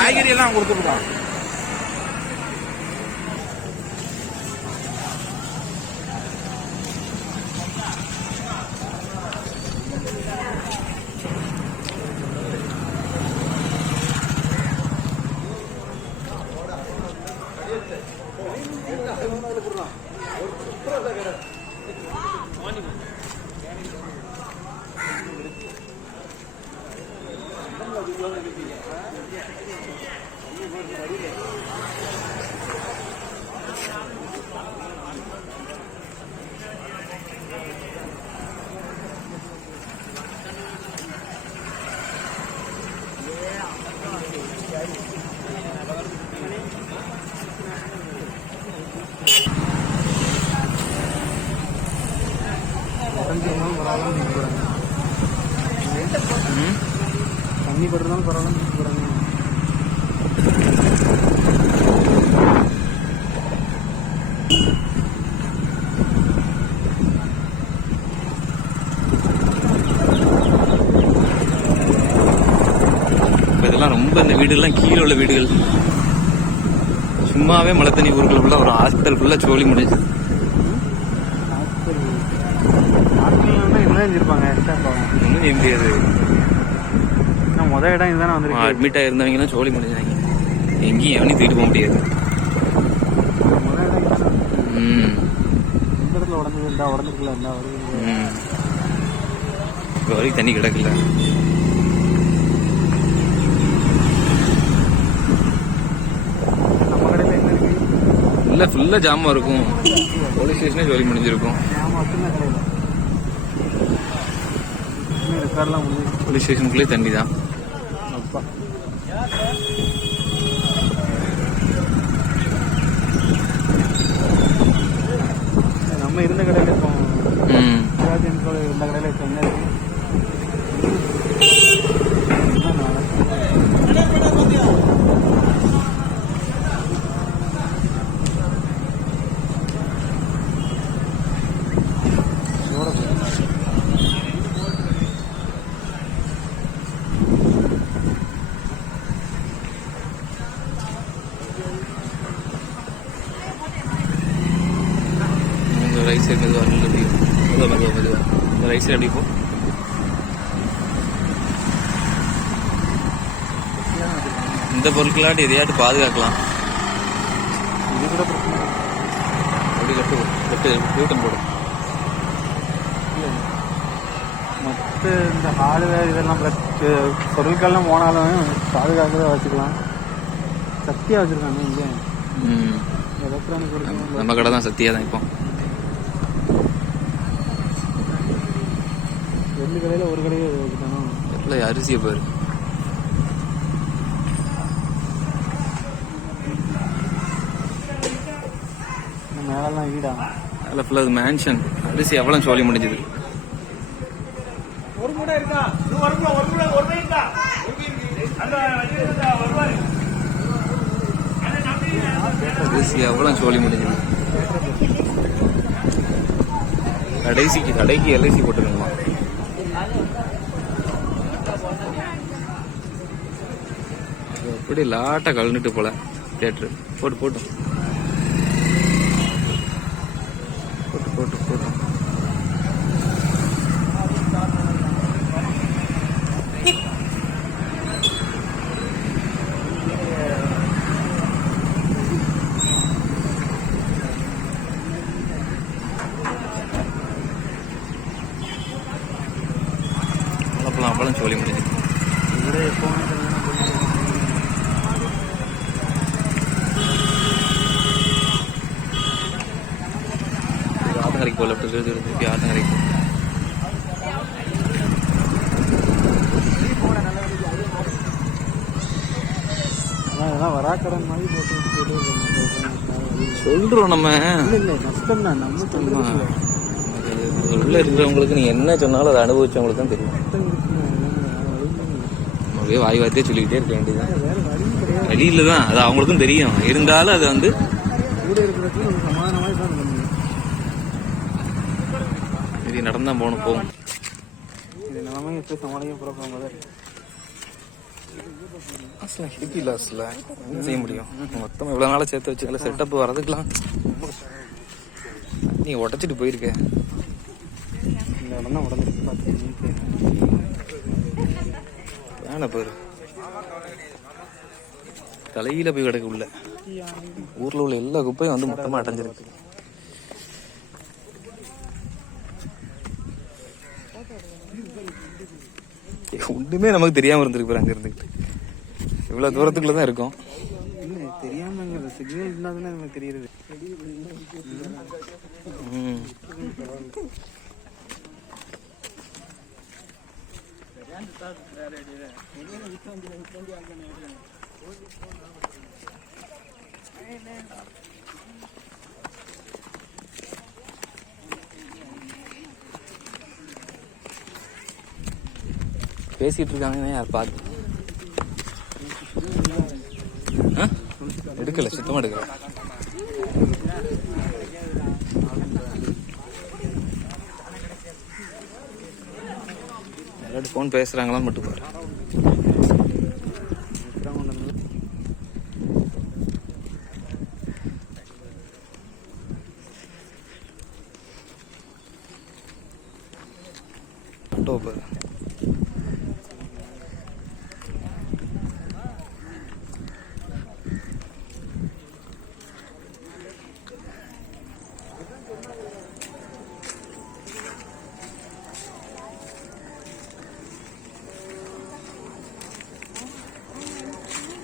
காய்கறி எல்லாம் கொடுத்துருக்கோம். தண்ணி படுறதாலும் பரவாயில்ல போறாங்க. இதெல்லாம் ரொம்ப இந்த வீடுகள்லாம் கீழே உள்ள வீடுகள். சும்மாவே மழை தண்ணி ஊருக்குள்ள ஃபுல்லா ஒரு ஹாஸ்பிட்டல் ஃபுல்லா சோழி முடிஞ்சு. என்ன செஞ்சிருப்பாங்க? ஒன்றும் செய்ய முடியாது. முதல் இடம் இதுதானே வந்து அட்மிட் ஆயிருந்தவங்க எல்லாம் சோழி முடிஞ்சாங்க. எங்கேயும் எவனையும் தூக்கிட்டு போக முடியாது. முதல் இடம் இந்த இடத்துல உடஞ்சது இருந்தா உடஞ்சிருக்கல இருந்தா இப்போ வரைக்கும் தண்ணி கிடக்கல. நம்ம கடையில் என்ன இருக்கு? இல்லை ஃபுல்லா ஜாமா இருக்கும். போலீஸ் ஸ்டேஷனே சோழி முடிஞ்சிருக்கும். போலீஸ் ஸ்டேஷனுக்குள்ளே தண்ணி தான். நம்ம இருந்த கடையில் இருக்கோம். இருந்த கடையில் இப்போ என்ன இருக்கு? ரைட் சைடு மெதுவாக ரைட் சைடு அப்படி போ. இந்த பொருட்களாட்டி எதையாட்டு பாதுகாக்கலாம். இது கூட பிரச்சனை அப்படி கட்டு யூட்டன் போடும். மற்ற இந்த ஹார்ட்வேர் இதெல்லாம் பொருட்கள்லாம் போனாலும் பாதுகாக்கிறத வச்சுக்கலாம். சக்தியாக வச்சுருக்காங்க இங்கே. எலக்ட்ரானிக் பொருட்கள் நம்ம கடை தான் சக்தியாக தான். இப்போ 2 கடையில் ஒரு கடையை வச்சுக்கணும். எவ்வளோ அரிசியை பாரு. மேலெல்லாம் வீடா? அதில் ஃபுல்லாக அது மேன்ஷன். அரிசி எவ்வளோ சோழி முடிஞ்சது. அரிசி எவ்வளோ சோழி முடிஞ்சது. கடைக்கு எல்ஐசி போட்டுக்கணுமா? அப்படி லாட்டா கலந்துட்டு போல தியேட்டரு. போட்டு போட்டு போட்டு போட்டு போட்டு அப்பளம் சோழி முடிஞ்சு. ஆத்தங்கரைக்கு போல திருப்பி ஆத்தங்கரைக்கு. வராக்கடன் மாதிரி போட்டு சொல்றோம் நம்ம. நஷ்டம் தான் நம்ம சொல்றோம். உள்ள இருக்கிறவங்களுக்கு நீ என்ன சொன்னாலும் அதை அனுபவிச்சவங்களுக்கு தான் தெரியும். அப்படியே வாய் வார்த்தையே சொல்லிக்கிட்டே இருக்க வேண்டியதுதான். வழியில தான் அது அவங்களுக்கும் தெரியும். இருந்தாலும் அது வந்து சரி நடந்தான் போகணும். இது நிலமை எப்படி சமாளிக்க போகிறோம் தான் லாஸ்ட்ல ஹெவி லாஸ்ட்ல என்ன செய்ய முடியும்? மொத்தமாக இவ்வளோ நாளாக சேர்த்து வச்சுக்கல செட்டப் வரதுக்கெலாம் நீ உடச்சிட்டு போயிருக்க. இந்த இடம் தான் உடஞ்சிருக்கு பார்த்து வேணா போயிரு தலையில போய் கிடக்கு உள்ள. ஊர்ல உள்ள எல்லா குப்பையும் வந்து மொத்தமா அடைஞ்சிருக்கு. ஒண்ணுமே நமக்கு தெரியாம இருந்திருக்கு அங்க இருந்துக்கிட்டு. இவ்வளவு தூரத்துக்குள்ளதான் இருக்கும். இல்லை தெரியாமங்கிறது சிக்னல் இருந்தால் தானே நமக்கு தெரியுது. பேசிட்டு இருக்காங்க யார் பார்த்து எடுக்கல, சுத்தமா எடுக்கல. யாராவது போன் பேசுறாங்களான்னு மட்டும் பாரு. அக்டோபர்